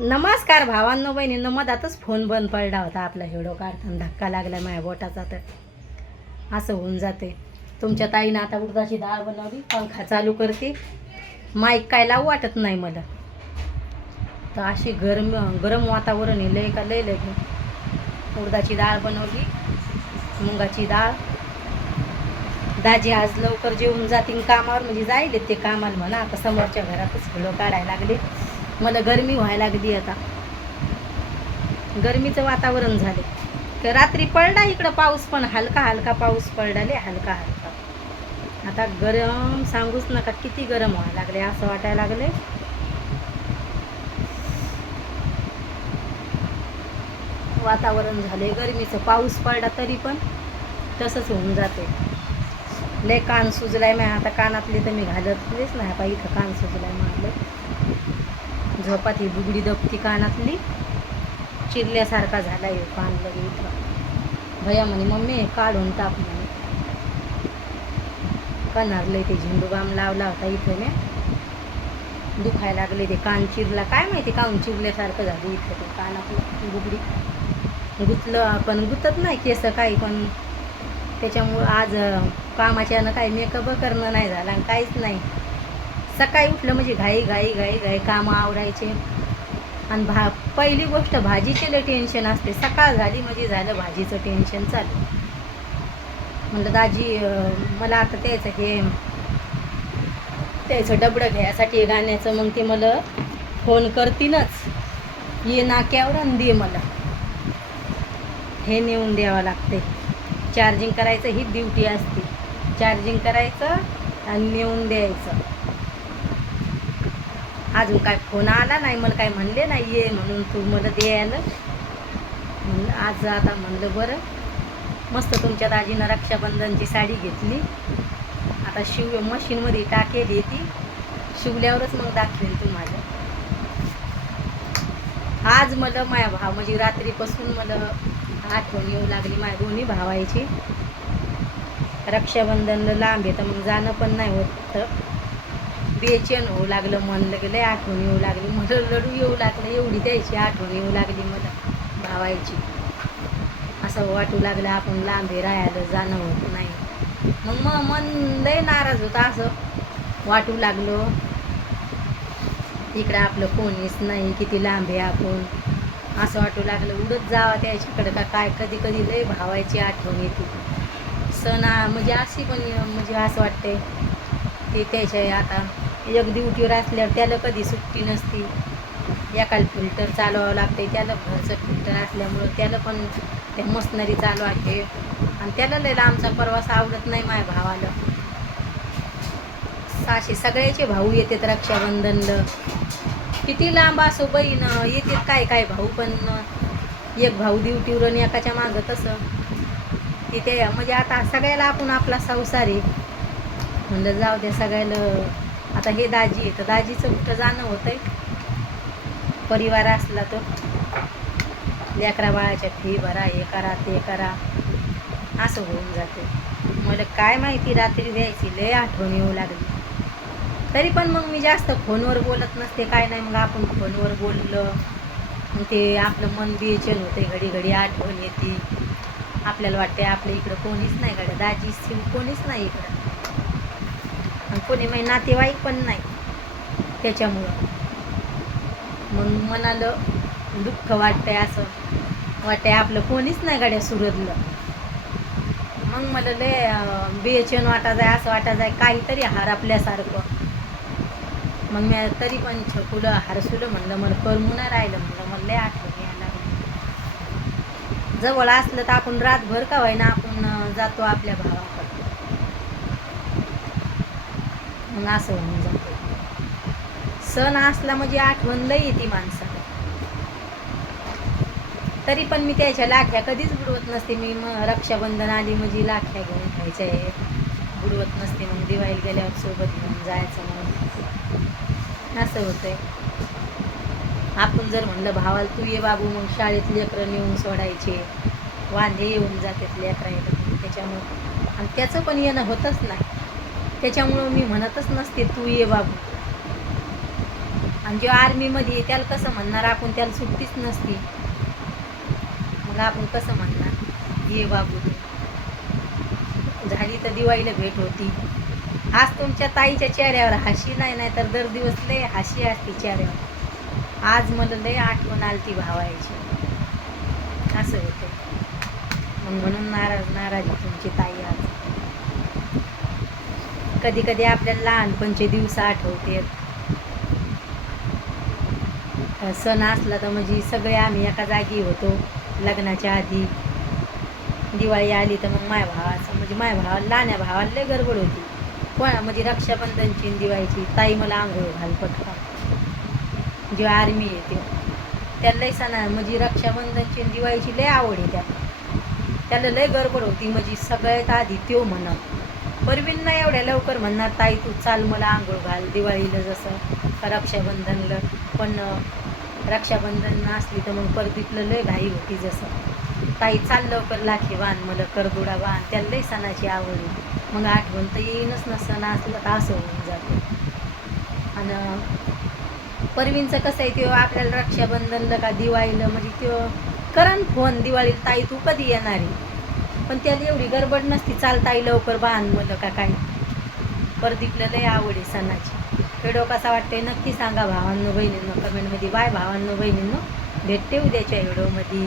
नमस्कार भावांनो बहिणींनो, मधातच फोन बंद पडला होता आपला व्हिडिओ काढताना, धक्का लागला माझ्या बोटाचा, तर असं होऊन जाते. तुमच्या ताईनं आता उडदाची डाळ बनवली, पंखा चालू करते, माईक काय लावू वाटत नाही मला, तर अशी गरम वातावरण आहे, लय का लय लगे. उडदाची डाळ बनवली, मुगाची डाळ. दाजी आज लवकर जेवून जातील कामावर, म्हणजे जाईल ते कामाला म्हणा. आता समोरच्या घरातच व्हिडिओ काढायला लागले. मला गरमी व्हायला लागली, आता गरमीचं वातावरण झाले. तर रात्री पडला इकडं पाऊस, पण हलका हलका पाऊस पडला, लय हलका हलका. आता गरम सांगूच नका, किती गरम व्हायला लागले, असं वाटायला लागले. वातावरण झाले गरमीचं, पाऊस पडला तरी पण तसंच होऊन जाते. लय कान सुजलाय मी, आता कानातले तर मी घालतलेच नाही. पा इथं कान सुजलाय मारलं, झोपात ही बुगडी दबती कानातली, चिरल्यासारखा झाला आहे कान लगे इथं. भैया म्हणे मम्मी काढून टाक म्हणे. कणारलंय ते झेंडूबाम लावला होता इथं, मी दुखायला लागले ते कान चिरला, काय माहिती काऊन चिरल्यासारखं झालं इथं ते कानातलं. बुगडी गुतलं पण गुतत नाही केस काही, पण त्याच्यामुळं आज कामाच्यानं काही मेकअप करणं नाही झाला, काहीच नाही. सकाळी उठलं म्हणजे घाई घाई घाई घाई कामं आवरायचे. आणि पहिली गोष्ट भाजीचे लय टेन्शन असते. सकाळ झाली म्हणजे झालं भाजीचं टेन्शन चालू. म्हणलं दाजी मला आता त्याचं डबडं घ्यायसाठी गाण्याचं, मग ते मला फोन करतीनच, ये नाक्यावर आणि दे मला, हे नेऊन द्यावं लागते. चार्जिंग करायचं ही ड्युटी असते, चार्जिंग करायचं आणि नेऊन द्यायचं. अजून काय फोन आला नाही, मला काय म्हणले नाही ये म्हणून तू मला द्यायला. आज आता म्हणलं बरं, मस्त तुमच्या दाजीनं रक्षाबंधनची साडी घेतली. आता मशीनमध्ये टाकेली, ती शिवल्यावरच मग दाखवेल तुम्हाला. आज मला माझ्या म्हणजे रात्रीपासून मला आठवण येऊ लागली माझ्या दोन्ही भावायची. रक्षाबंधनला लांब येतं मग जाणं पण नाही होत, बेचैन होऊ लागलं मन, लगे आठवण येऊ लागली मला, रडू येऊ लागलं, एवढी द्यायची आठवण येऊ लागली मला भावायची. असं वाटू लागलं आपण लांबे राहायला जाणं होत नाही. मग मन लय नाराज होतं, असं वाटू लागलं इकडं आपलं कोणीच नाही, किती लांब आहे आपण, असं वाटू लागलं. उडत जावं त्याच्याकडं का काय. कधी कधी लय भावायची आठवण येते. म्हणजे अशी पण म्हणजे असं वाटतंय की त्याच्या आता एक ड्युटीवर असल्यावर त्याला कधी सुट्टी नसती. एकाला फिल्टर चालवावं लागते, त्याला घरचं फिल्टर असल्यामुळं त्याला पण ते मशनरी चालवायचे, आणि त्याला लय लांबचा प्रवास आवडत नाही माझ्या भावाला. साशे सगळ्याचे भाऊ येतात रक्षाबंधनला, किती लांब असो बहीण येतात, काय काय भाऊ पण एक भाऊ ड्युटीवर आणि एकाच्या मागं तसं तिथे. म्हणजे आता सगळ्याला आपण आपला संसार आहे म्हणलं जाऊ द्या सगळ्याला. आता हे दाजी आहे तर दाजीचं कुठं जाणं होतंय, परिवार असला तर लेकरा बाळाच्या फी भरा, हे करा ते करा, असं होऊन जाते. मला काय माहिती रात्री द्यायची लय आठवण येऊ लागली. तरी पण मग मी जास्त फोनवर बोलत नसते, काय नाही. मग आपण फोनवर बोललं मग ते आपलं मन बेचैन होते, घडी घडी आठवण येते. आपल्याला वाटते आपल्या इकडं कोणीच नाही, गाड्या दाजी कोणीच नाही इकडं, आणि कोणी माझे नातेवाईक पण नाही. त्याच्यामुळं मग मनाला दुःख वाटतंय, असं वाटतंय आपलं कोणीच नाही गाड्या सुरतलं. मग मला लय बेचैन वाटायचं आहे, असं वाटायचं आहे काहीतरी हरपल्यासारखं. मग मी तरी पण छकुलं हरसुलं म्हणलं, मला करमू नाही राहिलं म्हणलं, मला लय आठवण यायला लागली. जवळ असलं तर आपण रातभर का होईना आपण जातो आपल्या भावाकडे, मग असं होऊन जातं. सण असला म्हणजे आठवण लय येते माणसाला. तरी पण मी त्याच्या लाख्या कधीच बुडवत नसते. मी मग रक्षाबंधन आली म्हणजे लाख्या घेऊन खायच्या आहे, बुडवत नसते. मग दिवाळीला गेल्यावर सोबत घेऊन जायचं, मग असं होतंय. आपण जर म्हणलं भावाला तू ये बाबू, मग शाळेत लेकरं नेऊन सोडायचे, वांदे येऊन जातात लेकरं येतं, त्याच्यामुळं. आणि त्याचं पण येणं होतच नाही, त्याच्यामुळं मी म्हणतच नसते तू ये बाबू. आणि जो आर्मीमध्ये आहे त्याला कसं म्हणणार आपण, त्याला सुट्टीच नसती, मग आपण कसं म्हणणार ये बाबू तू. झाली तर दिवाळीला भेट होती. आज तुमच्या ताईच्या चेहऱ्यावर हशी नाही, नाही तर दर दिवस लय हशी असते चेहऱ्यावर. आज मला लय आठवण आलती भावायची, असं होतं. मग म्हणून नाराज आहे तुमची ताई आज. कधी कधी आपल्याला लहानपणचे दिवस आठवते. सण असला तर म्हणजे सगळे आम्ही एका जागी होतो लग्नाच्या आधी. दिवाळी आली तर मग माय भावाचं म्हणजे माय भावाला, लहान्या भावाला लय गडबड होती. कोणा म्हणजे रक्षाबंधनची दिवाळीची. ताई मला आंघोळ घाल पटका, जी आर्मी येते त्याला लय सणा म्हणजे रक्षाबंधनची दिवाळीची लय आवड आहे त्याला लय गडबड होती. म्हणजे सगळ्यात आधी त्यो म्हणत. परवीन नाही एवढ्या लवकर म्हणणार ताई तू चाल मला आंघोळ घाल दिवाळीला जसं रक्षाबंधनला. पण रक्षाबंधन असली तर मग परदीपला लय घाई होती. जसं ताई चाल लवकर लाखी बांध मला, करदुडा बांध. त्याला लय सणाची आवड आहे. मग आठवण तर येईनच ना, सण असलं तर असं होऊन जातं. आणि परवीनचं कसं आहे, तो आपल्याला रक्षाबंधनला का दिवाळीला म्हणजे तो करण फोन दिवाळीला ताई तू कधी येणार आहे. पण त्याला एवढी गडबड नसती, चाल ताई लवकर बांध मला का काय. परदीपला लय आवड आहे सणाची. व्हिडिओ कसा वाटते नक्की सांगा भावांनो बहिणींनो कमेंटमध्ये. बाय भावांनो बहिणींनो, भेटते उद्याच्या व्हिडिओमध्ये.